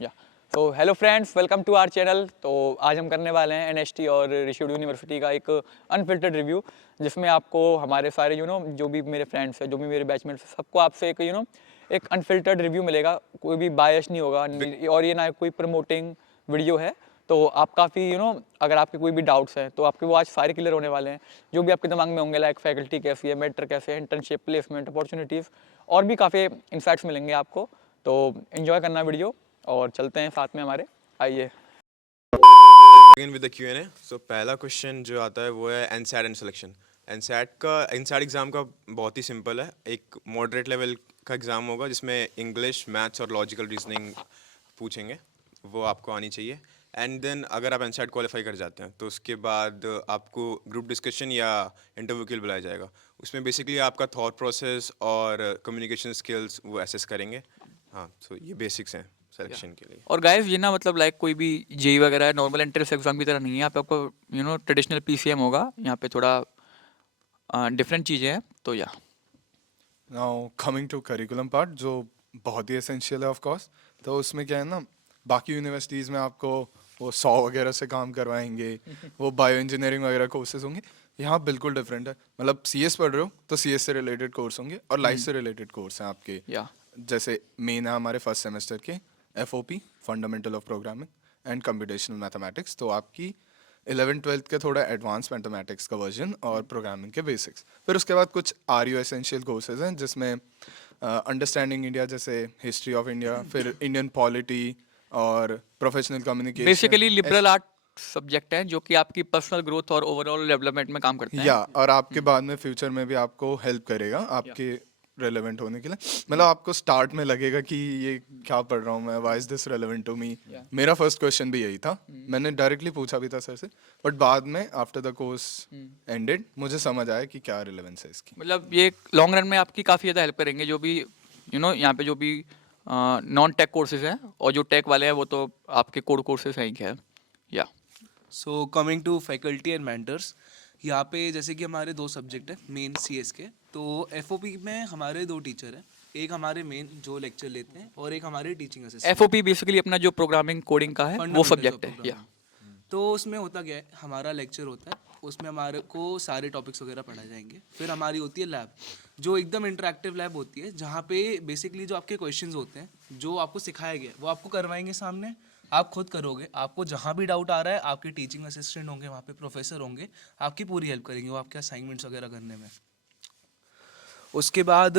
या तो hello friends, welcome to our channel. तो आज हम करने वाले हैं एनएसटी और ऋषिवड यूनिवर्सिटी का एक अनफिल्टर्ड रिव्यू, जिसमें आपको हमारे सारे जो भी मेरे फ्रेंड्स हैं, जो भी मेरे बैचमेट्स हैं, सबको आपसे एक एक अनफिल्टर्ड रिव्यू मिलेगा। कोई भी बायस नहीं होगा और ये ना कोई प्रमोटिंग वीडियो है। तो आप काफ़ी अगर आपके कोई भी डाउट्स हैं तो आपके वो आज सारे क्लियर होने वाले हैं। जो भी आपके दिमाग में होंगे, लाइक फैकल्टी कैसी है, मेंटर कैसे है, इंटर्नशिप, प्लेसमेंट, अपॉर्चुनिटीज़ और भी काफ़ी इंसाइट्स मिलेंगे आपको। तो एंजॉय करना वीडियो और चलते हैं साथ में हमारे। आइए Begin with the Q&A. So पहला क्वेश्चन जो आता है वो है एनसैट एंड सिलेक्शन। एनसैट एग्ज़ाम का बहुत ही सिंपल है। एक मॉडरेट लेवल का एग्ज़ाम होगा जिसमें इंग्लिश, मैथ्स और लॉजिकल रीजनिंग पूछेंगे, वो आपको आनी चाहिए। एंड देन अगर आप एनसैट क्वालिफाई कर जाते हैं तो उसके बाद आपको ग्रुप डिस्कशन या इंटरव्यू के लिए बुलाया जाएगा। उसमें बेसिकली आपका थॉट प्रोसेस और कम्युनिकेशन स्किल्स वो एसेस करेंगे। हाँ, तो ये बेसिक्स हैं सिलेक्शन के लिए। और गाइस, ये ना मतलब लाइक कोई भी जेई वगैरह नॉर्मल एंट्रेंस एग्जाम की तरह नहीं है। यहाँ पे आपको ट्रेडिशनल पीसीएम होगा। यहाँ पे थोड़ा डिफरेंट चीज़ें हैं। तो yeah now coming to curriculum part, जो बहुत ही एसेंशियल है ऑफ कोर्स। तो उसमें क्या है ना, बाकी यूनिवर्सिटीज़ में आपको वो 100 वगैरह से काम करवाएंगे, वो बायो इंजीनियरिंग वगैरह कोर्सेज होंगे। यहाँ बिल्कुल डिफरेंट है। मतलब सीएस पढ़ रहे हो तो सीएस से रिलेटेड कोर्स होंगे और लाइफ से रिलेटेड कोर्स हैं आपके। या जैसे मेन है हमारे फर्स्ट सेमेस्टर के FOP, fundamental of programming and computational mathematics. तो आपकी 11th-12th के थोड़ा एडवांस मैथमेटिक्स का वर्जन और प्रोग्रामिंग के बेसिक्स। फिर उसके बाद कुछ आर यू एसेंशियल कोर्सेज हैं जिसमें अंडरस्टैंडिंग इंडिया, जैसे हिस्ट्री ऑफ इंडिया, फिर इंडियन पॉलिटी और professional communication. Basically liberal art subject हैं जो कि आपकी पर्सनल ग्रोथ और ओवरऑल डेवलपमेंट में काम करते हैं। या और आपके बाद में फ्यूचर में भी आपको हेल्प करेगा आपके रेलेवेंट होने के लिए। मतलब आपको स्टार्ट में लगेगा कि ये क्या पढ़ रहा हूँ मैं, why is this relevant to me. मेरा फर्स्ट क्वेश्चन भी यही था। मैंने डायरेक्टली पूछा भी था सर से, बट बाद में आफ्टर द कोर्स एंडेड मुझे समझ आया कि क्या रिलेवेंस है इसकी। मतलब ये लॉन्ग रन में आपकी काफ़ी ज़्यादा हेल्प करेंगे। जो भी यहाँ पे जो भी नॉन टेक कोर्सेज हैं और जो टेक वाले हैं वो तो आपके कोर कोर्सेज हैं ही। खैर yeah so coming to faculty and mentors, यहाँ पे जैसे कि हमारे दो सब्जेक्ट हैं मेन सीएस के। तो एफओपी में हमारे दो टीचर हैं, एक हमारे मेन जो लेक्चर लेते हैं और एक हमारे टीचिंग असिस्टेंट। एफओपी बेसिकली अपना जो प्रोग्रामिंग कोडिंग का है वो Fundamentals of सब्जेक्ट है। या programming। तो उसमें होता क्या है, हमारा लेक्चर होता है, उसमें हमारे को सारे टॉपिक्स वगैरह पढ़ाए जाएंगे। फिर हमारी होती है लैब, जो एकदम इंटरेक्टिव लैब होती है, जहाँ पे बेसिकली जो आपके क्वेश्चंस होते हैं, जो आपको सिखाया गया है, वो आपको करवाएंगे सामने, आप खुद करोगे। आपको जहाँ भी डाउट आ रहा है, आपके टीचिंग असिस्टेंट होंगे, वहाँ पे प्रोफेसर होंगे, आपकी पूरी हेल्प करेंगे वो आपके असाइनमेंट्स वगैरह करने में। उसके बाद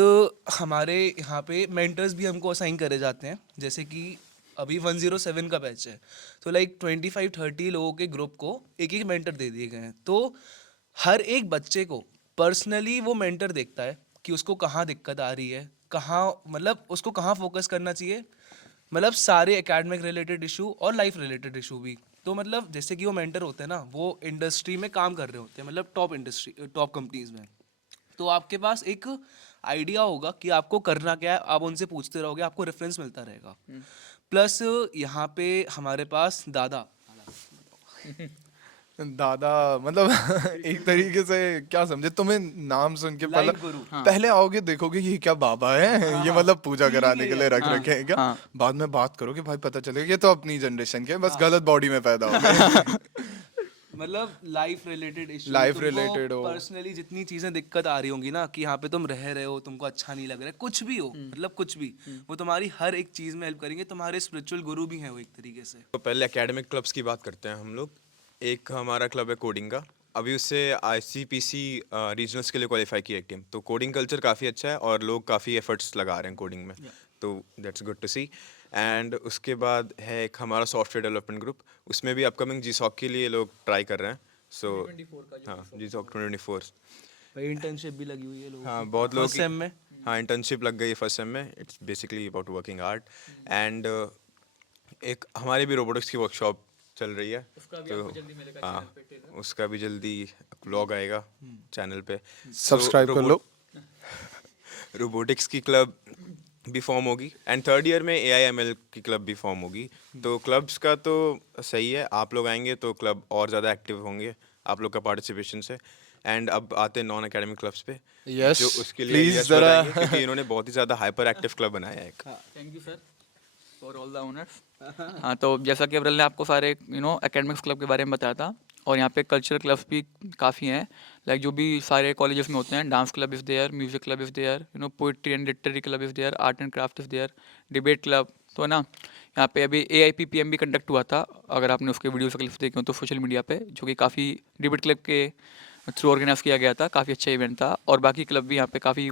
हमारे यहाँ पे मेंटर्स भी हमको असाइन करे जाते हैं। जैसे कि अभी 107 का बैच है, तो लाइक 25-30 लोगों के ग्रुप को एक एक मेंटर दे दिए गए हैं। तो हर एक बच्चे को पर्सनली वो मेंटर देखता है कि उसको कहाँ दिक्कत आ रही है, कहाँ मतलब उसको कहाँ फोकस करना चाहिए। मतलब सारे एकेडमिक रिलेटेड इशू और लाइफ रिलेटेड इशू भी। तो मतलब जैसे कि वो मेंटर होते हैं ना, वो इंडस्ट्री में काम कर रहे होते हैं, मतलब टॉप कंपनीज में। तो आपके पास एक आइडिया होगा कि आपको करना क्या है, आप उनसे पूछते रहोगे, आपको रेफरेंस मिलता रहेगा। प्लस यहाँ पे हमारे पास दादा दादा मतलब एक तरीके से क्या समझे, तुम्हें नाम सुन के पहले लाइफ गुरु। पहले आओगे देखोगे ये क्या बाबा है, ये मतलब पूजा कराने के लिए रख रखे हैं क्या। हाँ। बाद में बात करोगे भाई पता चलेगा ये तो अपनी जनरेशन के बस गलत बॉडी में पैदा हो गए। मतलब life related issue, Life related हो। पर्सनली जितनी चीजें दिक्कत आ रही होंगी ना, कि यहाँ पे तुम रह रहे हो, तुमको अच्छा नहीं लग रहा है, कुछ भी हो, मतलब कुछ भी, वो तुम्हारी हर एक चीज में हेल्प करेंगे। तुम्हारे स्पिरिचुअल गुरु भी हैं वो एक तरीके से। तो पहले एकेडमिक क्लब्स की बात करते हैं हम लोग। एक हमारा क्लब है कोडिंग का, अभी उससे आईसीपीसी रीजनल्स के लिए क्वालिफाई की एक टीम। तो कोडिंग कल्चर काफ़ी अच्छा है और लोग काफ़ी एफर्ट्स लगा रहे हैं कोडिंग में, तो that's good to see. And उसके बाद है एक हमारा सॉफ्टवेयर डेवलपमेंट ग्रुप, उसमें भी अपकमिंग जीसॉक के लिए लोग ट्राई कर रहे हैं। सो हाँ, जीसॉक 2024। भाई इंटर्नशिप भी लगी हुई है लोगों हाँ, की बहुत लोग फर्स्ट सेम में। हाँ, इंटर्नशिप लग गई है फर्स्ट सेम में। It's basically about working hard. And एक हमारी भी रोबोटिक्स की वर्कशॉप चल रही है, तो हाँ, उसका भी जल्दी व्लॉग आएगा चैनल पे। सब्सक्राइब कर लो। रोबोटिक्स की क्लब भी फॉर्म होगी एंड थर्ड ईयर में AIML की क्लब भी फॉर्म होगी। तो क्लब्स का तो सही है, आप लोग आएंगे तो क्लब और ज़्यादा एक्टिव होंगे आप लोग का पार्टिसिपेशन से। एंड अब आते हैं नॉन एकेडमिक क्लब्स पे, Yes, जो उसके लिए please यस जरा बताएंगे क्योंकि इन्होंने बहुत ही ज़्यादा हाइपर एक्टिव क्लब बनाया है एक। Thank you sir. For all the owners. हाँ, तो जैसा कि अब्रल ने आपको सारे एकेडमिक्स क्लब के बारे में बताया था, और यहाँ पे कल्चरल क्लब्स भी काफ़ी हैं, लाइक जो भी सारे कॉलेजेस में होते हैं। Dance club is there, music club is there, poetry and literary club is there, art and craft is there, debate club. तो है ना, यहाँ पे अभी AIPPM भी कंडक्ट हुआ था, अगर आपने उसके वीडियोस क्लिप्स देखे हो तो सोशल मीडिया पे, जो कि काफ़ी डिबेट क्लब के थ्रू ऑर्गेनाइज किया गया था, काफ़ी अच्छा इवेंट था। और बाकी क्लब भी यहाँ पे काफ़ी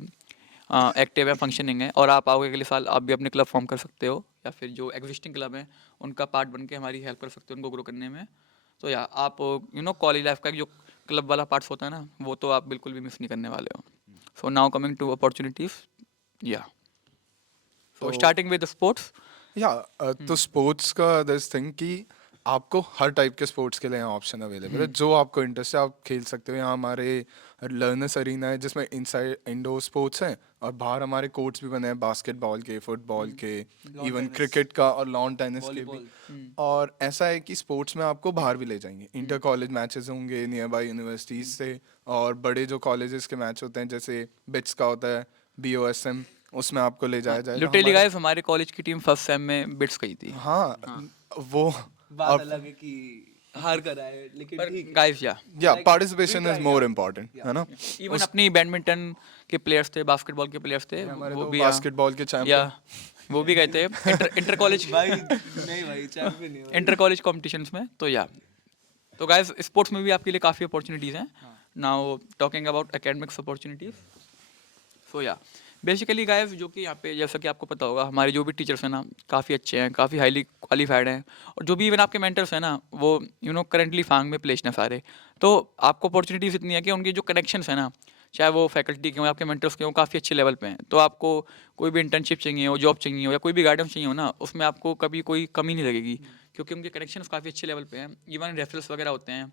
एक्टिव है, फंक्शनिंग है, और आप आओगे अगले साल आप भी अपने क्लब फॉर्म कर सकते हो, या फिर जो एग्जिस्टिंग क्लब हैं उनका पार्ट बन के हमारी हेल्प कर सकते हो उनको ग्रो करने में। तो या आप कॉलेज लाइफ का जो क्लब वाला पार्ट्स होता है ना, वो तो आप बिल्कुल भी मिस नहीं करने वाले हो। So now coming to opportunities, yeah so starting with sports. या तो स्पोर्ट्स का दिस थिंग कि आपको हर टाइप के स्पोर्ट्स के लिए यहाँ ऑप्शन अवेलेबल है, जो आपको इंटरेस्ट है आप खेल सकते हो। यहाँ हमारे लर्नर्स अरीना है जिसमें इनसाइड इंडोर स्पोर्ट्स हैं, और बाहर हमारे कोर्ट्स भी बने हैं बास्केटबॉल के, फुटबॉल के, इवन क्रिकेट का और लॉन टेनिस के भी। और ऐसा है कि स्पोर्ट्स में आपको बाहर भी ले जाएंगे, इंटर कॉलेज मैचेस होंगे नियर बाई यूनिवर्सिटीज से, और बड़े जो कॉलेजेस के मैच होते हैं जैसे बिट्स का होता है, BOSM, उसमें आपको ले जाया जाएगा। लिटरली गाइस, हमारे कॉलेज की टीम फर्स्ट सेम में बिट्स गई थी। हाँ, वो बात अलग है कि हार कर आए, लेकिन पर ठीक गाइस, या पार्टिसिपेशन इज मोर इम्पोर्टेंट, है ना। इवन अपनी बैडमिंटन के प्लेयर्स थे, बास्केटबॉल के प्लेयर्स थे, हमारे वो तो भी बास्केटबॉल के या चैंपियन, वो भी गए थे इंटर कॉलेज भाई नहीं भाई चैंपियन नहीं इंटर कॉलेज कॉम्पिटिशन्स में। तो या तो गाइस, स्पोर्ट्स में भी आपके लिए काफ़ी अपॉर्चुनिटीज़ हैं। Now talking about academics opportunities, so yeah basically guys, जो कि यहाँ पे जैसा कि आपको पता होगा, हमारे जो भी टीचर्स हैं ना, काफ़ी अच्छे हैं, काफ़ी हाईली क्वालिफाइड हैं, और जो भी इवन आपके मेंटर्स हैं ना, वो करेंटली फांग में प्लेस्ड हैं सारे। तो आपको अपॉर्चुनिटीज़ इतनी है कि उनकी जो कनेक्शंस हैं ना, चाहे वो फैकल्टी के हों, आपके मेंटर्स के हों, काफ़ी अच्छे लेवल पे हैं। तो आपको कोई भी इंटर्नशिप चाहिए हो, जॉब चाहिए हो, या कोई भी गाइडेंस चाहिए हो ना, उसमें आपको कभी कोई कमी नहीं लगेगी, क्योंकि उनके कनेक्शंस काफ़ी अच्छे लेवल पे हैं। इवन रेफरल्स वगैरह होते हैं,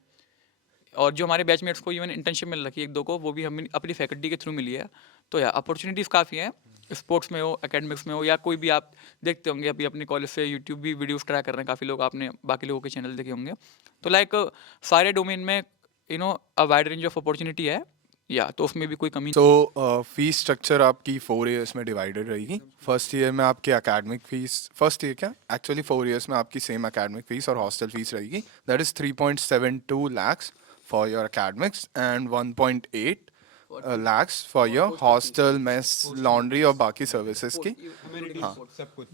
और जो हमारे बैचमेट्स को इवन इंटर्नशिप मिल रखी है एक दो को, वो भी हम अपनी फैकल्टी के थ्रू मिली है। तो या अपॉर्चुनिटीज़ काफ़ी हैं, स्पोर्ट्स में हो, एकेडमिक्स में हो, या कोई भी आप देखते होंगे अभी अपने कॉलेज से यूट्यूब भी वीडियोस ट्राई कर रहे हैं काफ़ी लोग, आपने बाकी लोगों के चैनल देखे होंगे। तो लाइक सारे डोमेन में a wide range of opportunity है, या तो उसमें भी कोई कमी। तो फीस स्ट्रक्चर आपकी 4 ईयर्स में डिवाइडेड रहेगी। फर्स्ट ईयर में आपकी एकेडमिक फीस, फर्स्ट ईयर क्या एक्चुअली 4 ईयर्स में आपकी सेम एकेडमिक फीस और हॉस्टल फीस रहेगी, that is 3.72 lakhs for your academics and 1.8 lakhs for your hostel, mess, laundry और बाकी सर्विसेज की। हाँ,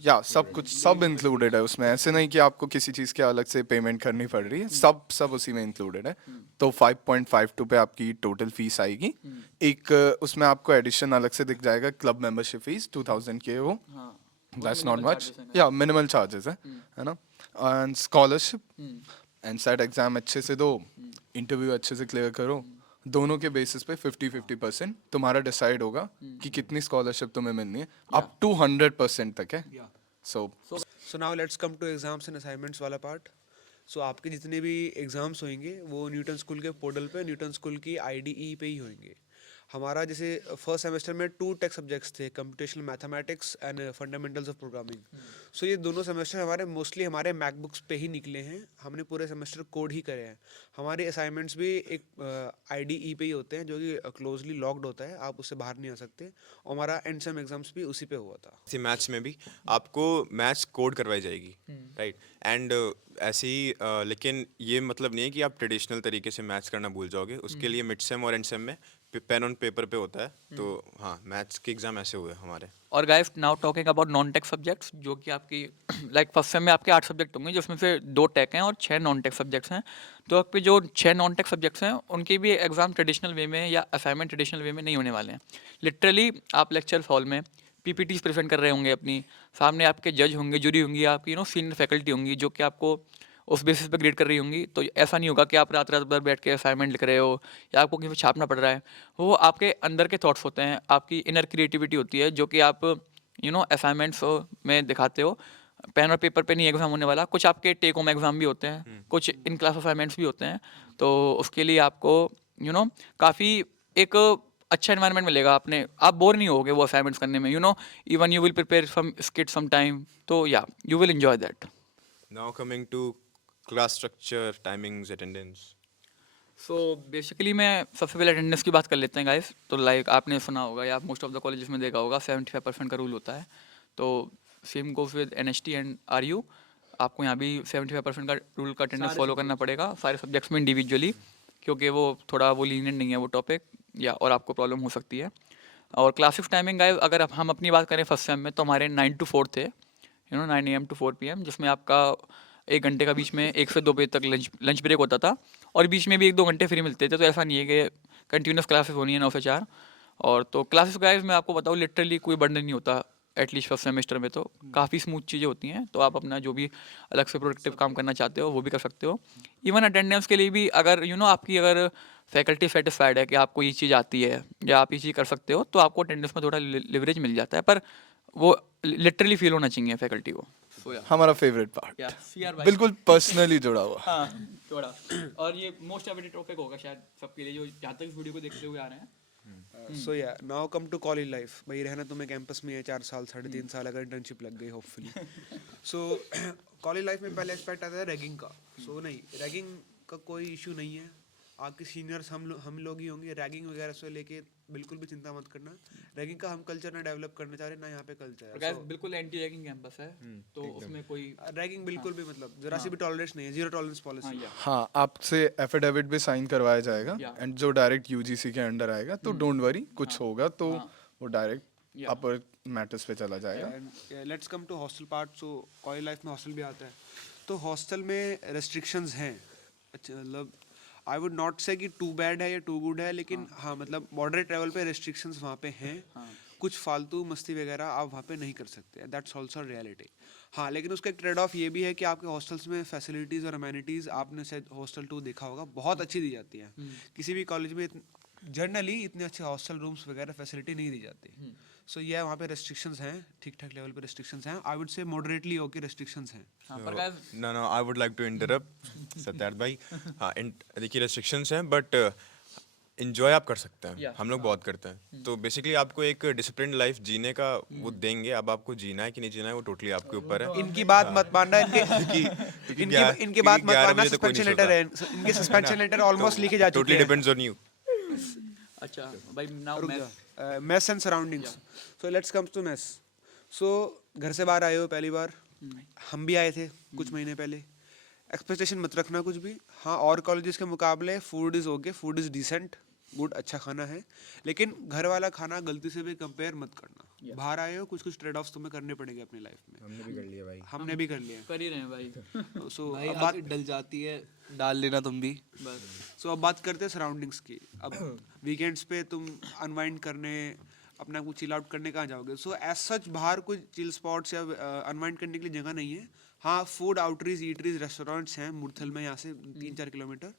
या सब इंक्लूडेड है उसमें, ऐसे नहीं कि आपको किसी चीज़ की अलग से पेमेंट करनी पड़ रही है, सब उसी में इंक्लूडेड है। तो 5.52 पे आपकी टोटल फीस आएगी। एक उसमें आपको एडिशन अलग से दिख जाएगा, क्लब मेंबरशिप फीस 2000 के, वो दैट्स नॉट मच, या मिनिमल चार्जेस है ना। एंड स्कॉलरशिप, एनसेट एग्जाम अच्छे से दो, इंटरव्यू अच्छे से क्लियर करो, दोनों के बेसिस पे 50-50% तुम्हारा डिसाइड होगा कि कितनी स्कॉलरशिप तुम्हें मिलनी है, अप टू 100% तक है। So so now let's come to exams and assignments वाला पार्ट। सो आपके जितने भी एग्जाम्स होंगे वो न्यूटन स्कूल के पोर्टल पे, न्यूटन स्कूल की IDE पे ही होंगे। हमारा जैसे फर्स्ट सेमेस्टर में 2 टेक सब्जेक्ट्स थे, computational mathematics and fundamentals of programming. So ये दोनों सेमेस्टर हमारे मोस्टली हमारे मैकबुक्स पे ही निकले हैं, हमने पूरे सेमेस्टर कोड ही करे हैं। हमारे असाइनमेंट्स भी एक IDE पे ही होते हैं, जो कि क्लोजली लॉक्ड होता है, आप उससे बाहर नहीं आ सकते। और हमारा एंड सेम एग्जाम्स भी उसी पे हुआ था। इसी मैथ्स में भी आपको मैथ्स कोड करवाई जाएगी, राइट। एंड ऐसे ही लेकिन ये मतलब नहीं है कि आप ट्रेडिशनल तरीके से मैथ्स करना भूल जाओगे, उसके लिए मिड सेम और एंड सेम में पेन ऑन पेपर पे होता है। तो हाँ, मैथ्स के एग्जाम ऐसे हुए हमारे। और guys, now talking about non tech subjects, जो कि आपकी लाइक फर्स्ट सेम में आपके 8 सब्जेक्ट होंगे, जिसमें से 2 टेक हैं और 6 नॉन टेक सब्जेक्ट्स हैं। तो आपके जो 6 नॉन टेक सब्जेक्ट्स हैं, उनके भी एग्जाम ट्रेडिशनल वे में या असाइनमेंट ट्रेडिशनल वे में नहीं होने वाले हैं। लिटरली आप लेक्चर हॉल में PPTs प्रेजेंट कर रहे होंगे, अपनी सामने आपके जज होंगे, जूरी होंगी, आपकी सीनियर फैकल्टी होंगी, जो कि आपको उस बेसिस पे ग्रेड कर रही होंगी। तो ऐसा नहीं होगा कि आप रात रात भर बैठ के असाइनमेंट लिख रहे हो या आपको कहीं पे छापना पड़ रहा है। वो आपके अंदर के थॉट्स होते हैं, आपकी इनर क्रिएटिविटी होती है, जो कि आप असाइनमेंट्स में दिखाते हो। पेन और पेपर पे नहीं एग्जाम होने वाला, कुछ आपके टेक होम एग्जाम भी होते हैं, कुछ इन क्लास असाइनमेंट्स भी होते हैं। तो उसके लिए आपको काफ़ी एक अच्छा एनवायरनमेंट मिलेगा, आप बोर नहीं होगे वो असाइनमेंट्स करने में। Even you will prepare some skit some time, तो yeah you will enjoy that. Now coming to class structure, timings, attendance. So basically मैं सबसे पहले अटेंडेंस की बात कर लेते हैं गाइस। तो लाइक आपने सुना होगा या मोस्ट ऑफ द कॉलेजेस में देखा होगा 75% का रूल होता है। तो same goes with NST and RU। आपको यहाँ भी 75% का रूल का अटेंडेंस फॉलो करना पड़ेगा सारे सब्जेक्ट्स में इंडिविजुअली, क्योंकि वो थोड़ा वो लीनियंट नहीं है वो टॉपिक, या और आपको प्रॉब्लम हो सकती है। और क्लासेस टाइमिंग गाइस, अगर हम अपनी बात करें फर्स्ट सेम में, तो हमारे 9 to 4 थे, 9 AM to 4 PM, जिसमें आपका 1 घंटे का बीच में 1 से 2 बजे तक लंच ब्रेक होता था, और बीच में भी 1-2 घंटे फ्री मिलते थे। तो ऐसा नहीं है कि कंटिन्यूस क्लासेस होनी है 9 से 4। और तो क्लासेस गाइस मैं आपको बताऊँ, लिटरली कोई बर्डन नहीं होता, एटलीस्ट फर्स्ट सेमेस्टर में तो काफ़ी स्मूथ चीज़ें होती हैं। तो आप अपना जो भी अलग से प्रोडक्टिव काम करना चाहते हो वो भी कर सकते हो। इवन अटेंडेंस के लिए भी, अगर आपकी अगर फैकल्टी सेटिस्फाइड है कि आपको ये चीज़ आती है या आप ये चीज़ कर सकते हो, तो आपको अटेंडेंस में थोड़ा लिवरेज मिल जाता है, पर वो लिटरली फील होना चाहिए फैकल्टी को। हमारा फेवरेट पार्ट, बिल्कुल पर्सनली जुड़ा हुआ। हाँ थोड़ा, और ये मोस्ट अवेटेड टॉपिक होगा शायद सबके लिए जो जहाँ तक इस वीडियो को देखते हुए आ रहे हैं। So yeah now come to college life. भाई रहना तुम्हें कैंपस में है 4 साल 3.5 साल, अगर इंटर्नशिप लग गई होपफुली। सो कॉलेज लाइफ में पहले एक्सपेक्ट आता है रैगिंग का। सो नहीं, रैगिंग का कोई इशू नहीं है। आपके सीनियर्स हम लोग ही होंगे। रैगिंग वगैरह से लेके बिल्कुल भी चिंता मत करना। रैगिंग का हम कल्चर ना डेवलप करना चाह रहे ना यहाँ पे कल्चर है। गाइस बिल्कुल एंटी रैगिंग कैंपस है, तो उसमें कोई रैगिंग बिल्कुल भी मतलब जरा सी भी टॉलरेंस नहीं है, जीरो टॉलरेंस पॉलिसी। हाँ, आपसे एफिडेविट भी साइन करवाया जाएगा, Yeah. एंड जो डायरेक्ट यूजीसी के अंडर आएगा, तो डोंट वरी, कुछ होगा तो वो डायरेक्ट अपर मैटर्स पे चला जाएगा। Let's come to hostel part. So college life में हॉस्टल भी आता है, तो हॉस्टल में रेस्ट्रिक्शंस हैं। अच्छा, मतलब आई वुड नॉट से कि टू बैड है या टू गुड है, लेकिन हाँ मतलब मॉडरेट लेवल पे रेस्ट्रिक्शंस वहाँ पे हैं। कुछ फालतू मस्ती वगैरह आप वहाँ पे नहीं कर सकते, दैट्स ऑल्सो रियलिटी। हाँ, लेकिन उसका एक ट्रेड ऑफ ये भी है कि आपके हॉस्टल्स में फैसिलिटीज़ और अमेनिटीज़, आपने शायद हॉस्टल 2 देखा होगा, बहुत अच्छी दी जाती है। किसी भी कॉलेज में जनरली इतने अच्छे हॉस्टल रूम्स वगैरह फैसिलिटी नहीं दी जाती। सो ये वहाँ पे रेस्ट्रिक्शंस हैं, ठीक ठाक लेवल पे रेस्ट्रिक्शंस हैं। I would say moderately okay restrictions हैं। हाँ, पर guys No, I would like to interrupt Satyarth भाई। हाँ, देखिए रेस्ट्रिक्शंस हैं, बट इंजॉय आप कर सकते हैं। Yeah. हम लोग बहुत करते हैं। तो बेसिकली आपको एक डिसिप्लिन लाइफ जीने का वो देंगे। अब आपको जीना है कि नहीं जीना है वो टोटली आपके ऊपर है। इनकी बात मत मानना, इनकी बात मत मानना। सस्पेंशन लेटर है, इनके सस्पेंशन लेटर ऑलमोस्ट लिखे जा चुके टोटली हैं। Depends on you. अच्छा भाई, नाउ मैं mess and surroundings. So let's comes to mess. So घर से बाहर आए हो पहली बार, हम भी आए थे कुछ महीने पहले। एक्सपेक्टेशन मत रखना कुछ भी। हाँ, और कॉलेजेस के मुकाबले food is okay, food is decent, good, अच्छा खाना है, लेकिन घर वाला खाना गलती से भी कंपेयर मत करना। बाहर आए हो, कुछ ट्रेड ऑफ्स तुम्हें करने पड़ेंगे अपनी लाइफ में। हमने भी कर लिया भाई, हमने भी कर लिया। कर ही रहे हैं भाई। सो भाई अब बात डल जाती है, डाल लेना तुम भी। बस सो अब बात करते हैं सराउंडिंग्स की। अब वीकेंड्स पे तुम अनवाइंड करने, अपना कुछ चिल आउट करने कहाँ जाओगे? सो एज सच बाहर कोई चिल स्पॉट्स या अनवाइंड करने के लिए जगह नहीं है। हाँ, फूड आउटरीज, ईटरीज, रेस्टोरेंट्स हैं मुरथल में, यहाँ से 3-4 किलोमीटर।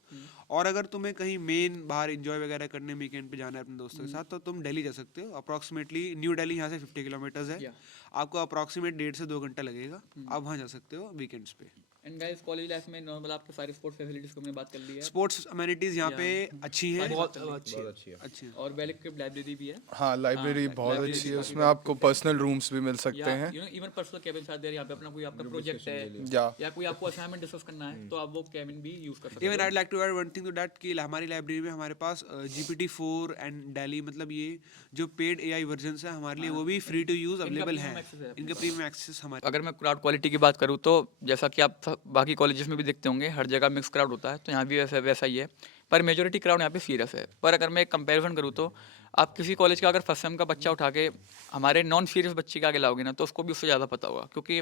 और अगर तुम्हें कहीं मेन बाहर एंजॉय वगैरह करने वीकेंड पे जाना है अपने दोस्तों के साथ, तो तुम दिल्ली जा सकते हो। अप्रॉक्सीमेटली न्यू दिल्ली यहाँ से 50 किलोमीटर्स है। आपको अप्रॉक्सीमेट 1.5 से 2 घंटा लगेगा। आप वहाँ जा सकते हो वीकेंड्स पे। एंड गाइस कॉलेज लाइफ में नॉर्मल आपके सारे स्पोर्ट्स फैसिलिटीज को हमने बात कर ली है, स्पोर्ट्स अमेनिटीज यहाँ पे अच्छी है, बहुत अच्छी है। और वेल इक्विप्ड लाइब्रेरी भी है। हाँ, लाइब्रेरी बहुत अच्छी है, उसमें आपको पर्सनल रूम्स भी मिल सकते हैं। इवन पर्सनल केबिन साथ दे रहे हैं। यहाँ पे अपना कोई आपका प्रोजेक्ट है या कोई आपको असाइनमेंट डिस्कस करना है, तो आप वो केबिन भी यूज कर सकते even I like to add one thing to that कि हमारी लाइब्रेरी में हमारे पास GPT-4 एंड डेली, मतलब ये जो पेड AI वर्जन्स है हमारे लिए, वो भी फ्री टू यूज अवेलेबल है। इनका प्रीमियम एक्सेस हमारे। अगर मैं क्राउड क्वालिटी की बात करूँ, तो जैसा कि आप बाकी कॉलेजेस में भी देखते होंगे, हर जगह मिक्स क्राउड होता है, तो यहाँ भी वैसा ही है, पर मेजोरिटी क्राउड यहाँ पे सीरियस है। पर अगर मैं एक कंपैरिजन करूँ, तो आप किसी कॉलेज का अगर फर्स्ट सेम का बच्चा उठा के हमारे नॉन सीरियस बच्चे के आगे लाओगे ना, तो उसको भी उससे ज़्यादा पता होगा। क्योंकि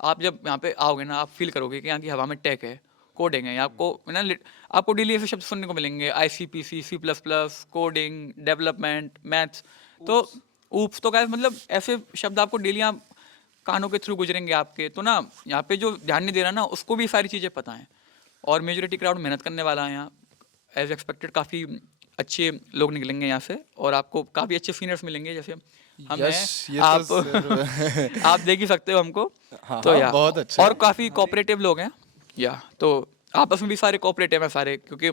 आप जब यहाँ पे आओगे ना, आप फील करोगे कि यहाँ की हवा में टेक है, कोडिंग है। आपको ना आपको डेली ऐसे शब्द सुनने को मिलेंगे, ICPC, C++, coding, development, maths, तो ऊप्स, तो गाइस मतलब ऐसे शब्द आपको डेली आप कानों के थ्रू गुजरेंगे आपके। तो ना यहाँ पे जो ध्यान नहीं दे रहा ना, उसको भी सारी चीज़ें पता हैं। और मेजोरिटी क्राउड मेहनत करने वाला है यहाँ, एज एक्सपेक्टेड काफ़ी अच्छे लोग निकलेंगे यहाँ से, और आपको काफ़ी अच्छे सीनियर्स मिलेंगे, जैसे हम हैं। आप देख ही सकते हो हमको। तो यार बहुत अच्छे और काफ़ी कोऑपरेटिव लोग हैं, या तो आपस में भी सारे कोऑपरेटिव हैं सारे। क्योंकि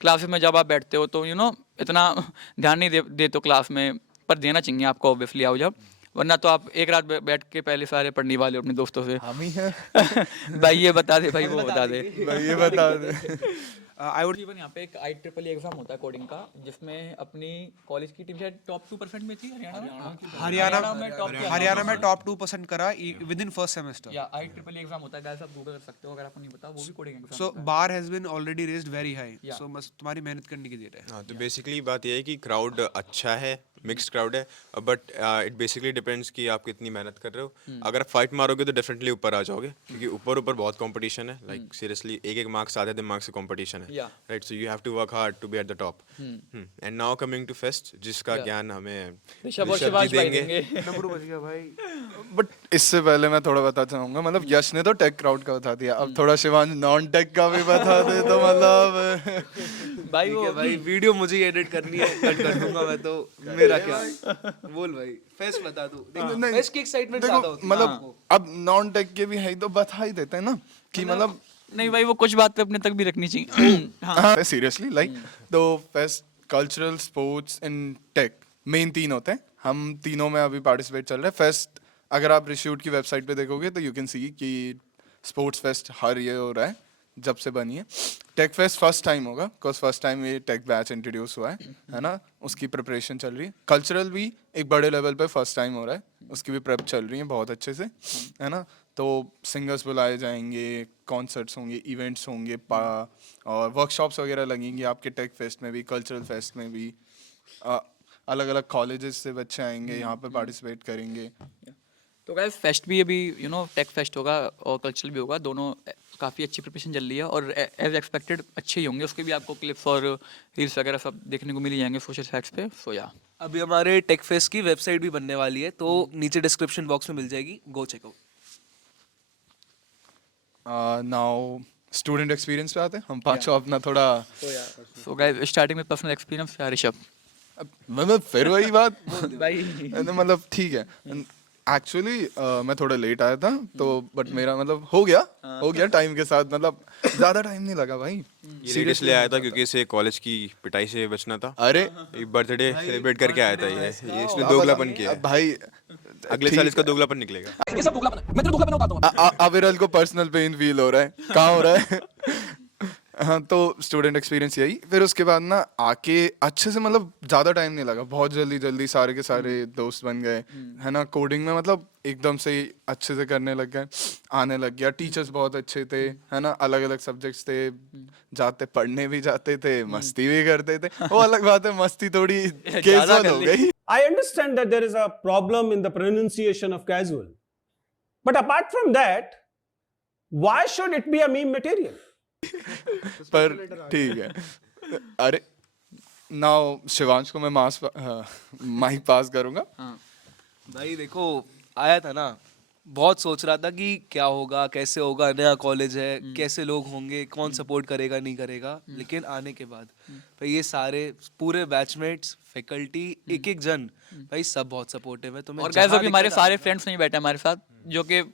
क्लासेस में जब आप बैठते हो, तो इतना ध्यान नहीं देते क्लास में, पर देना चाहिए आपको ऑब्वियसली, आओ जब, वरना तो आप एक रात बैठ के पहले सारे पढ़ने वाले अपने दोस्तों से। हम ही हैं। भाई ये बता दे, भाई वो बता दे, भाई ये बता दे। आई वुड इवन यहाँ पे एक IEEE एग्जाम होता है कोडिंग का, जिसमें अपनी कॉलेज की टीम शायद टॉप 2% में थी हरियाणा में। हरियाणा में टॉप हरियाणा में टॉप 2% करा विद इन फर्स्ट सेमेस्टर. या IEEE एग्जाम होता है, गाइस आप गूगल कर सकते हो अगर आपको नहीं पता, वो भी coding exam so bar has been already raised very high. Yeah. So बस तुम्हारी मेहनत करने की देर है. हाँ, तो बेसिकली बात यह है कि क्राउड अच्छा है, मिक्स्ड क्राउड है, बट इट बेसिकली डिपेंड्स कि आप कितनी मेहनत कर रहे हो. अगर आप फाइट मारोगे तो डेफिनेटली ऊपर आ जाओगे, क्योंकि ऊपर ऊपर बहुत कंपटीशन है. लाइक सीरियसली एक एक मार्क्स आधे मार्क्स से कंपटीशन है, Yeah. Right. So you have to work hard to be at the top. And now coming to fest, जिसका ज्ञान हमें ऋषभ और ऋषभ शिवाश जी भाई देंगे. देंगे। नंबर बच गया भाई. बट इससे पहले मैं थोड़ा बताना चाहूंगा, मतलब यश ने तो टेक क्राउड का बता दिया, अब थोड़ा शिवांश नॉन टेक का भी बता दे तो मतलब भाई ठीक वो है भाई, वीडियो मुझे एडिट करनी है, कट कर दूंगा मैं तो. मेरा क्या बोल भाई, फेस्ट बता दो. नहीं, फेस्ट की एक्साइटमेंट ज्यादा देखो होती है. मतलब अब नॉन टेक के भी है तो बता ही देते हैं ना कि मतलब नहीं भाई, वो कुछ बातें अपने तक भी रखनी चाहिए। हाँ सीरियसली लाइक तो fest cultural sports and tech main 3 होते हैं, हम तीनों में अभी पार्टिसिपेट चल रहे हैं. फेस्ट अगर आप रिश्यूट की वेबसाइट पे देखोगे तो यू कैन सी कि स्पोर्ट्स फेस्ट हर ईयर हो रहा है जब से बनी है. टेक फेस्ट फर्स्ट टाइम होगा बिकॉज फर्स्ट टाइम ये टेक बैच इंट्रोड्यूस हुआ है ना, उसकी प्रिपरेशन चल रही है. कल्चरल भी एक बड़े लेवल पे फर्स्ट टाइम हो रहा है, उसकी भी प्रेप चल रही है बहुत अच्छे से, है ना. तो सिंगर्स बुलाए जाएंगे, कॉन्सर्ट्स होंगे, इवेंट्स होंगे, और वर्कशॉप्स वगैरह लगेंगी आपके टेक फेस्ट में भी, कल्चरल फेस्ट में भी. अलग अलग कॉलेजेस से बच्चे आएंगे यहाँ पे पार्टिसिपेट करेंगे. तो गाइस फेस्ट भी अभी टेक फेस्ट होगा और कल्चरल भी होगा, दोनों काफ़ी अच्छी प्रिपरेशन चल रही है और एज एक्सपेक्टेड अच्छे ही होंगे. उसके भी आपको क्लिप्स और रील्स वगैरह सब देखने को मिल ही जाएंगे सोशल साइट्स पे. सो या अभी हमारे टेक फेस्ट की वेबसाइट भी बनने वाली है, तो नीचे डिस्क्रिप्शन बॉक्स में मिल जाएगी, go check out. Now student experience पे आते हैं हम पांचों अपना थोड़ा. सो गाइस स्टार्टिंग में पर्सनल एक्सपीरियंस या ऋषभ मतलब फिर वही बात भाई. मतलब ठीक है. एक्चुअली मैं थोड़ा लेट आया था तो बट मेरा मतलब हो गया टाइम के साथ, मतलब ज्यादा टाइम नहीं लगा भाई. ये लेट इसलिए आया था क्योंकि इसे कॉलेज की पिटाई से बचना था. अरे एक बर्थडे सेलिब्रेट करके आया था ये इसने दोगलापन किया है. भाई अगले साल इसका दोगलापन निकलेगा. अविरल को पर्सनल पेन फील हो रहा है, कहाँ हो रहा है. हाँ तो स्टूडेंट एक्सपीरियंस यही. फिर उसके बाद ना आके अच्छे से मतलब ज़्यादा टाइम नहीं लगा, बहुत जल्दी जल्दी सारे के सारे दोस्त बन गए, है ना. कोडिंग में मतलब एकदम से ही अच्छे से करने लग गए, आने लग गया. टीचर्स बहुत अच्छे थे, है ना. अलग अलग सब्जेक्ट्स थे, जाते पढ़ने भी जाते थे, मस्ती भी करते थे. वो अलग बात है, मस्ती थोड़ी कैजुअल हो गई. I understand that there is a problem in the pronunciation of casual. But apart from that, why should it be a meme material? पर ठीक है. अरे नाउ शिवांश को मैं माइक पास करूंगा. भाई देखो, आया था ना, बहुत सोच रहा था कि क्या होगा, कैसे होगा, नया कॉलेज है, कैसे लोग होंगे, कौन सपोर्ट करेगा नहीं करेगा. लेकिन आने के बाद भाई ये सारे पूरे बैचमेट्स, फैकल्टी, एक एक जन भाई सब बहुत सपोर्टिव है. तो मैं और गाइस अभी हमारे सारे फ्रेंड्स नहीं बैठे हमारे साथ, जो कि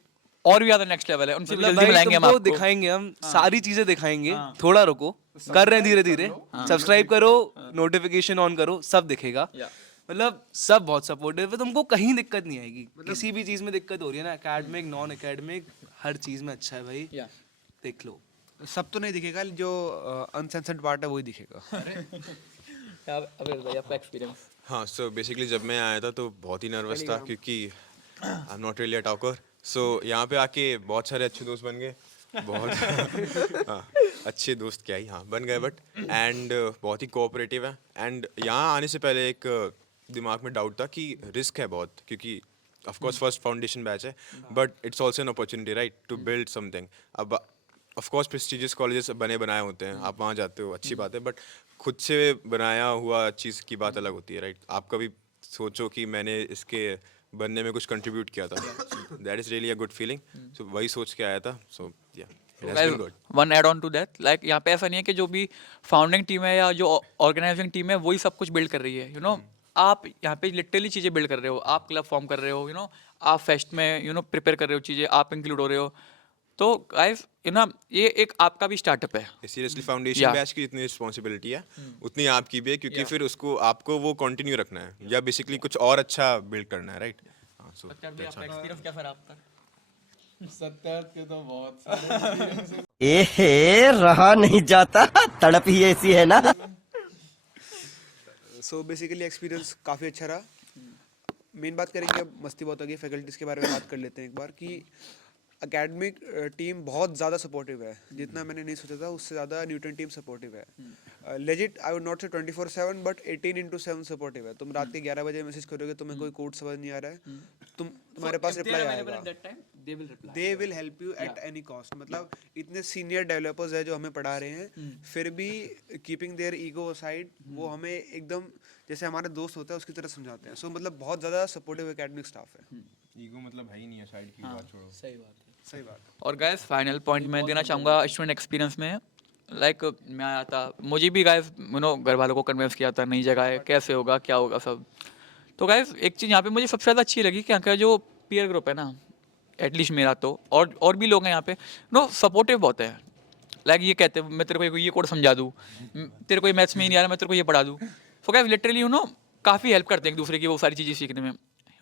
और भी ज्यादा नेक्स्ट लेवल है. उनसे भी जल्दी मिलाएंगे हम आपको. दिखाएंगे, हम सारी चीजें दिखाएंगे. थोड़ा रुको, कर रहे हैं धीरे धीरे. सब्सक्राइब करो, नोटिफिकेशन ऑन करो, सब दिखेगा. मतलब सब बहुत सपोर्टिव है, तुमको कहीं दिक्कत नहीं आएगी. किसी भी चीज में दिक्कत हो रही है ना, एकेडमिक नॉन एकेडमिक हर चीज में अच्छा है भाई. देख लो. सब तो नहीं दिखेगा, जो अनसेंसर्ड पार्ट है वही दिखेगा. अबे भाई आपका एक्सपीरियंस. हाँ, सो बेसिकली जब मैं आया था तो बहुत ही नर्वस था क्योंकि I am not really a talker. So यहाँ पे आके बहुत सारे अच्छे दोस्त बन गए, बहुत हाँ, अच्छे दोस्त क्या ही हाँ बन गए, बट एंड बहुत ही कोऑपरेटिव है. एंड यहाँ आने से पहले एक दिमाग में डाउट था कि रिस्क है बहुत, क्योंकि of course first foundation batch है, but it's also an opportunity right to build something. अब ऑफ कोर्स प्रेस्टिजियस कॉलेजेस बने बनाए होते हैं, आप वहाँ जाते हो अच्छी बात है, बट खुद से बनाया हुआ चीज़ की बात अलग होती है राइट. आप कभी सोचो कि मैंने इसके बनने में कुछ कंट्रीब्यूट किया था, that is really a good feeling. So वही सोच के आया था. So yeah it has been good. One add on to that, like यहाँ पे ऐसा नहीं है कि जो भी फाउंडिंग टीम है या जो ऑर्गेनाइजिंग टीम है वही सब कुछ बिल्ड कर रही है. आप यहाँ पे लिटरली चीज़ें बिल्ड कर रहे हो, आप क्लब फॉर्म कर रहे हो, आप फेस्ट में प्रिपेयर कर रहे हो चीज़ें, आप इंक्लूड हो रहे हो. तो गाइस ये एक आपका भी स्टार्टअप है. सीरियसली फाउंडेशन बैच की जितनी रिस्पॉन्सिबिलिटी है उतनी आपकी भी है, क्योंकि फिर उसको आपको वो कंटिन्यू रखना है या बेसिकली कुछ और अच्छा बिल्ड करना है राइट. एक्सपीरियंस कैसा रहा आपका? सत्यार्थ के तो बहुत सारे एहे रहा नहीं जाता तड़प ही ऐसी है ना। सो बेसिकली एक्सपीरियंस काफ़ी अच्छा रहा। मेन बात करेंगे, अब मस्ती बहुत होगी, फैकल्टीज़ के बारे में बात कर लेते हैं एक बार कि एकेडमिक टीम बहुत ज़्यादा सपोर्टिव है। जितना मैंने नहीं सोचा था उससे ज़्यादा न्यूटन टीम सपोर्टिव है। लेजिट आई वुड नॉट से 24/7 बट 18/7 सपोर्टिव है। तुम रात के 11 बजे मैसेज करोगे, तुम्हें कोई कोड समझ नहीं आ रहा है, तुम्हारे पास रिप्लाई आएगा। They will help you at any cost. मतलब इतने सीनियर डेवलपर्स है जो हमें पढ़ा रहे हैं, फिर भी कीपिंग देयर ईगो साइड वो हमें एकदम जैसे हमारे दोस्त होता है उसकी तरह समझाते हैं। सो मतलब बहुत ज़्यादा सपोर्टिव एकेडमिक स्टाफ है। ईगो मतलब है ही नहीं है, साइड की बात छोड़ो। सही बात है। सही बात। और गाइस फाइनल पॉइंट मैं देना चाहूँगा स्टूडेंट एक्सपीरियंस में। लाइक मैं आया था, मुझे भी गाइस घर वालों को कन्विंस किया था नई जगह है, कैसे होगा क्या होगा सब। तो गाइस एक चीज़ यहाँ पे मुझे सबसे ज़्यादा अच्छी लगी कि यहाँ का जो पीयर ग्रुप है ना, एटलीस्ट मेरा तो, और भी लोग हैं यहाँ पे, सपोर्टिव बहुत है। लाइक ये कहते हैं मैं तेरे को ये कोड समझा दूँ, तेरे को ये मैथ्स में ही नहीं आ रहा मैं तेरे को ये पढ़ा दूँ। सो गाइस लिटरली काफ़ी हेल्प करते हैं एक दूसरे की वो सारी चीज़ें सीखने में।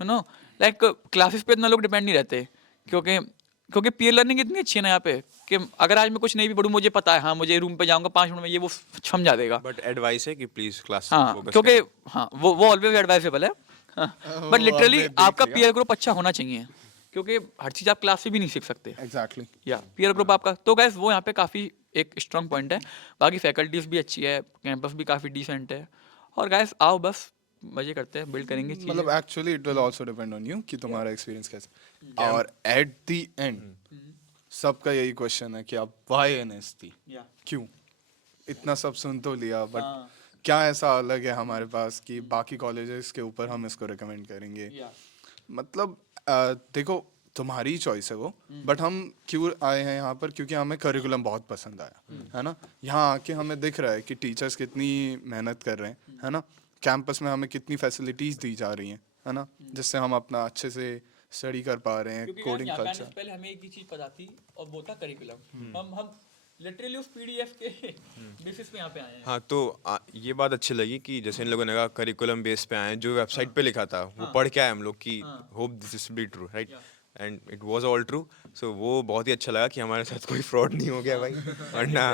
लाइक क्लासेस पे इतना लोग डिपेंड नहीं रहते, क्योंकि पीयर लर्निंग इतनी अच्छी है ना यहाँ पे कि अगर आज मैं कुछ नहीं भी पढ़ूँ, मुझे पता है, हाँ मुझे रूम पे जाऊँगा 5 मिनट में ये वो समझा देगा। बट एडवाइस है कि प्लीज क्लास हाँ फोकस क्योंकि हाँ वो ऑलवेज एडवाइजेबल है। बट लिटरली आपका पीयर ग्रुप अच्छा होना चाहिए, क्योंकि हर चीज़ आप क्लास से भी नहीं सीख सकते। एग्जैक्टली। या पीयर ग्रुप आपका तो गैस वो यहाँ पे काफ़ी एक स्ट्रॉन्ग पॉइंट है। बाकी फैकल्टीज भी अच्छी है, कैंपस भी काफ़ी डिसेंट है, और गैस आओ बस मजे करते हैं, बिल्ड करेंगे चीज़ें। मतलब actually it will also depend on you कि तुम्हारा एक्सपीरियंस कैसा। और एट द एंड सबका यही क्वेश्चन है कि आप वाई एनएसटी, क्यों? इतना सब सुन तो लिया, बट क्या ऐसा अलग है हमारे पास कि बाकी कॉलेजेस के ऊपर हम इसको रिकमेंड करेंगे? मतलब देखो तुम्हारी चॉइस है वो, बट हम क्यों आए हैं यहाँ पर? क्योंकि हमें करिकुलम बहुत पसंद आया है ना। यहाँ आके हमें दिख रहा है कि टीचर्स कितनी मेहनत कर रहे हैं, है ना। कैंपस में हमें कितनी फैसिलिटीज दी जा रही हैं, है ना, जिससे हम अपना अच्छे से स्टडी कर पा रहे हैं, कोडिंग कल्चर। पहले हमें एक ही चीज़ पता थी और वो था करिकुलम। हम लिटरली उस पीडीएफ के बेसिस पे यहाँ पे आए हैं। हाँ तो ये बात अच्छी लगी कि जैसे इन लोगों ने कहा करिकुलम बेस पे आए, जो वेबसाइट पे लिखा था वो पढ़ के आए हम लोग कि hope this is be true, right, and it was all true. So वो बहुत ही अच्छा लगा कि हमारे साथ कोई फ्रॉड नहीं हो गया भाई। वरना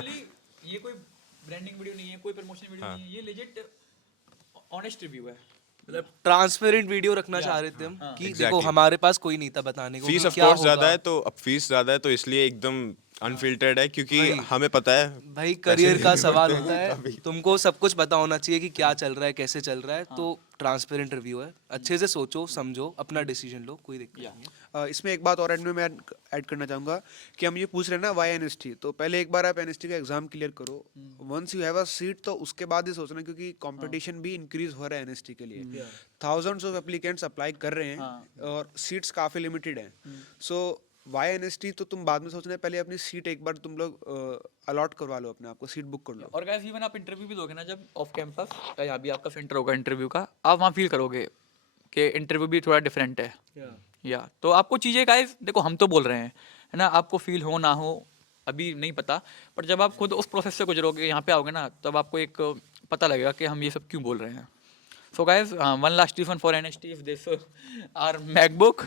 ये कोई ब्रांडिंग वीडियो नहीं है, कोई प्रमोशन वीडियो नहीं है, ये लेजिट ऑनेस्ट रिव्यू है। मतलब ट्रांसपेरेंट वीडियो रखना चाह रहे थे हम कि देखो हमारे पास कोई नहीं था बताने को फीस कि ऑफ क्या कोर्स ज़्यादा होगा। है, तो अब फीस ज़्यादा है तो इसलिए एकदम अनफिल्टर्ड है, क्योंकि हमें पता है भाई करियर का सवाल होता है, तुमको सब कुछ पता होना चाहिए कि क्या चल रहा है, कैसे चल रहा है। तो ट्रांसपेरेंट रिव्यू है, अच्छे से सोचो समझो, अपना डिसीजन लो, कोई दिक्कत नहीं है। इसमें एक बात और एंड में मैं ऐड करना चाहूँगा कि हम ये पूछ रहे हैं ना वाई एनएसटी, तो पहले एक बार आप एनएसटी का एग्जाम क्लियर करो। Once you have a seat तो उसके बाद ही सोचना, क्योंकि कंपटीशन भी इंक्रीज हो रहा है एनएसटी के लिए। थाउजेंड्स ऑफ एप्लीकेंट्स अप्लाई कर रहे हैं और सीट्स काफ़ी लिमिटेड हैं। सो वाई एनएसटी तो तुम बाद में सोचना है, पहले अपनी सीट एक बार तुम लोग अलॉट करवा लो, अपने आप को सीट बुक कर लो। और गाइस इवन आप इंटरव्यू भी दोगे ना जब ऑफ कैंपस, यहाँ भी आपका सेंटर होगा इंटरव्यू का, आप वहाँ फील करोगे कि इंटरव्यू भी थोड़ा डिफरेंट है। या तो आपको चीज़ें गाइस देखो हम तो बोल रहे हैं, है ना, आपको फील हो ना हो अभी नहीं पता, पर जब आप खुद उस प्रोसेस से गुजरोगे, यहाँ पे आओगे ना, तब आपको एक पता लगेगा कि हम ये सब क्यों बोल रहे हैं। So guys one last reason for NST is this our MacBook.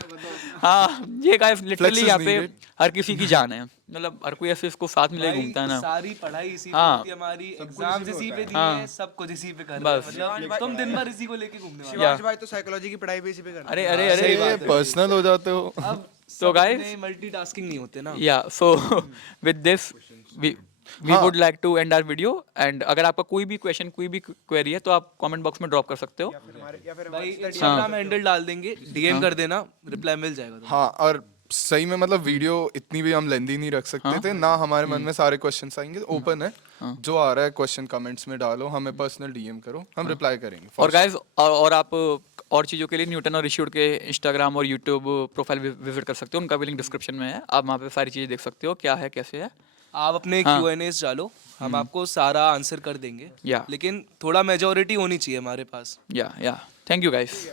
हाँ ये गाइस लिटरली यहाँ पे हर किसी की जान है, मतलब हर कोई ऐसे इसको साथ में ले घूमता है ना। सारी पढ़ाई इसी पे हाँ। होती है, हमारी एग्जाम्स इसी पे दिए हैं, सब कुछ इसी पे कर रहे हैं। बस। मतलब तुम दिन भर इसी को लेके घूमने वाले शिवांश भाई तो साइकोलॉजी की पढ़ाई भी इसी पे करते अरे अरे अरे पर्सनल हो जाते हो। हो। अब So guys- मल्टीटास्किंग नहीं होते ना। Yeah so with this we would like to end our video, and अगर आपका कोई भी क्वेश्चन कोई भी क्वेरी है तो आप कमेंट बॉक्स में ड्रॉप कर सकते हो। भाई इंस्टाग्राम हैंडल डाल देंगे, डीएम कर देना, रिप्लाई मिल जाएगा तुम्हें। हाँ, और सही में मतलब वीडियो इतनी भी हम लेंदी नहीं रख सकते थे ना, हमारे मन में सारे क्वेश्चंस आएंगे, ओपन है, जो आ रहा है क्वेश्चन कमेंट्स में डालो, हमें पर्सनल डीएम करो, हम रिप्लाई करेंगे। और गाइज और आप और चीज़ों के लिए न्यूटन और ऋषिउड के इंस्टाग्राम और यूट्यूब प्रोफाइल विजिट कर सकते हो, उनका भी लिंक डिस्क्रिप्शन में है, आप वहाँ पे सारी चीज़ें देख सकते हो क्या है कैसे है। आप अपने Q&As डालो, हम आपको सारा आंसर कर देंगे, या लेकिन थोड़ा मेजोरिटी होनी चाहिए हमारे पास। या थैंक यू गाइस।